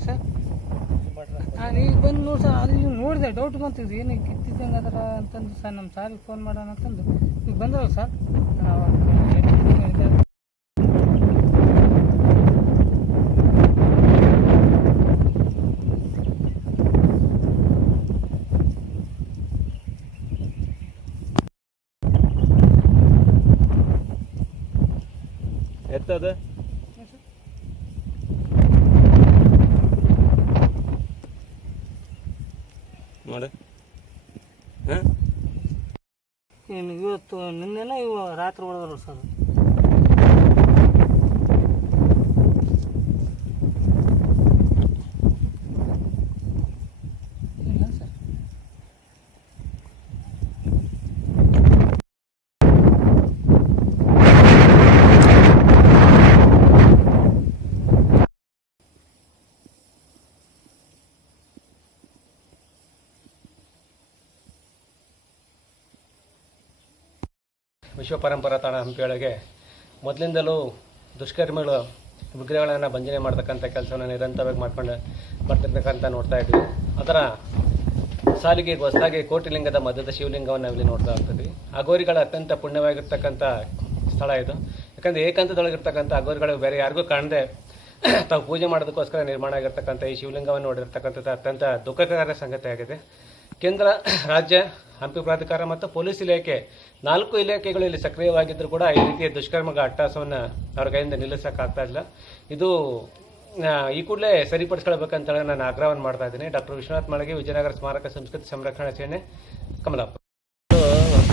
Sir? ನಾನು ಈಗ ಬಂದು ನೋಡಿ ಸರ್ ಅಲ್ಲಿ ನೋಡಿದೆ ಡೌಟ್ ಬಂತು ಇದು ಏನು ಕಿತ್ತಿದ್ದಂಗೆ ಅದರ ಅಂತಂದು ಸರ್ ನಮ್ಮ ಸಾರಿಗೆ ಫೋನ್ ಮಾಡೋಣ ಅಂತಂದು. ಈಗ ಬಂದ್ರಲ್ಲ ಸರ್ ನಾನು ಅವಾಗ ಇದು- ಎತ್ತದ? ನೋಡಿ. ಇವತ್ತು ನಿನ್ನೆನ ಇವ ರಾತ್ರಿ ಹೊಡೆದ್ರು ಸರ್ ಇಲ್ಲ ಸರ್ ವಿಶ್ವ ಪರಂಪರಾ ತಾಣ ಹಂಪಿಯೊಳಗೆ ಮೊದಲಿಂದಲೂ ದುಷ್ಕರ್ಮಿಗಳು ವಿಗ್ರಹಗಳನ್ನು ಭಂಜನೆ ಮಾಡ್ತಕ್ಕಂಥ ಕೆಲಸವನ್ನು ನಿರಂತರವಾಗಿ ಮಾಡ್ಕೊಂಡು ಬರ್ತಿರ್ತಕ್ಕಂಥ ನೋಡ್ತಾ ಇದ್ವಿ. ಅದರ ಸಾಲಿಗೆ ಹೊಸದಾಗಿ ಕೋಟಿಲಿಂಗದ ಮಧ್ಯದ ಶಿವಲಿಂಗವನ್ನು ನಾವಿಲ್ಲಿ ನೋಡ್ತಾ ಇರ್ತೀವಿ. ಅಗೋರಿಗಳ ಅತ್ಯಂತ ಪುಣ್ಯವಾಗಿರ್ತಕ್ಕಂಥ ಸ್ಥಳ ಇದು. ಯಾಕಂದರೆ ಏಕಾಂತದೊಳಗಿರ್ತಕ್ಕಂಥ ಅಗೋರಿಗಳು ಬೇರೆ ಯಾರಿಗೂ ಕಾಣದೆ ತಾವು ಪೂಜೆ ಮಾಡೋದಕ್ಕೋಸ್ಕರ ನಿರ್ಮಾಣ ಆಗಿರ್ತಕ್ಕಂಥ ಈ ಶಿವಲಿಂಗವನ್ನು ನೋಡಿರ್ತಕ್ಕಂಥದ್ದು ಅತ್ಯಂತ ದುಃಖಕರ ಸಂಗತಿಯಾಗಿದೆ ಕೇಂದ್ರ ರಾಜ್ಯ ಹಂಪಿ ಪ್ರಾಧಿಕಾರ ಮತ್ತು ಪೊಲೀಸ್ ಇಲಾಖೆ ನಾಲ್ಕು ಇಲಾಖೆಗಳು ಇಲ್ಲಿ ಸಕ್ರಿಯವಾಗಿದ್ದರೂ ಕೂಡ ಈ ರೀತಿಯ ದುಷ್ಕರ್ಮಗಳ ಅಟ್ಟಾಸವನ್ನು ಅವ್ರ ಕೈಯಿಂದ ನಿಲ್ಲಿಸೋಕ್ಕಾಗ್ತಾ ಇಲ್ಲ. ಇದು ಈ ಕೂಡಲೇ ಸರಿಪಡಿಸ್ಕೊಳ್ಬೇಕಂತೇಳಿ ನಾನು ಆಗ್ರಹವನ್ನು ಮಾಡ್ತಾ ಇದ್ದೀನಿ. ಡಾಕ್ಟರ್ ವಿಶ್ವನಾಥ್ ಮಾಳಗೆ, ವಿಜಯನಗರ ಸ್ಮಾರಕ ಸಂಸ್ಕೃತಿ ಸಂರಕ್ಷಣಾ ಸೇನೆ, ಕಮಲಾಪುರ.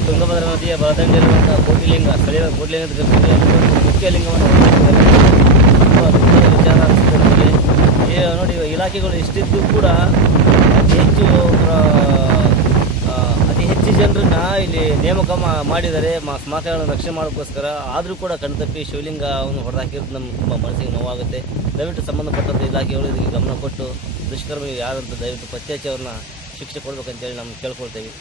ತುಂಗಭದ್ರಾ ನದಿಯ ಬಲದಂಡೆಯಲ್ಲಿರುವಂತಹ ಕೋಟಿಲಿಂಗ ಸ್ಥಳೀಯ ಕೋಟಿಲಿಂಗದ ಮುಖ್ಯ ಲಿಂಗವನ್ನು ಈ, ನೋಡಿ, ಇಲಾಖೆಗಳು ಇಷ್ಟಿದ್ದು ಕೂಡ ಅತಿ ಹೆಚ್ಚು ಅತಿ ಹೆಚ್ಚು ಜನರನ್ನ ಇಲ್ಲಿ ನೇಮಕ ಮಾಡಿದ್ದಾರೆ. ಸ್ಮಾರಕಗಳನ್ನು ರಕ್ಷಣೆ ಮಾಡೋಕ್ಕೋಸ್ಕರ. ಆದರೂ ಕೂಡ ಕಣ್ತಪ್ಪಿ ಶಿವಲಿಂಗವನ್ನು ಹೊಡೆದಾಕಿರೋದು ನಮ್ಗೆ ತುಂಬ ಮನಸ್ಸಿಗೆ ನೋವಾಗುತ್ತೆ. ದಯವಿಟ್ಟು ಸಂಬಂಧಪಟ್ಟಂಥ ಇಲಾಖೆಗಳು ಇದಕ್ಕೆ ಗಮನ ಕೊಟ್ಟು ದುಷ್ಕರ್ಮಿ ಯಾರಂತ ದಯವಿಟ್ಟು ಪತ್ತೆ ಅವ್ರನ್ನ ಶಿಕ್ಷೆ ಕೊಡ್ಬೇಕಂತೇಳಿ ನಾವು ಕೇಳ್ಕೊಳ್ತೇವೆ.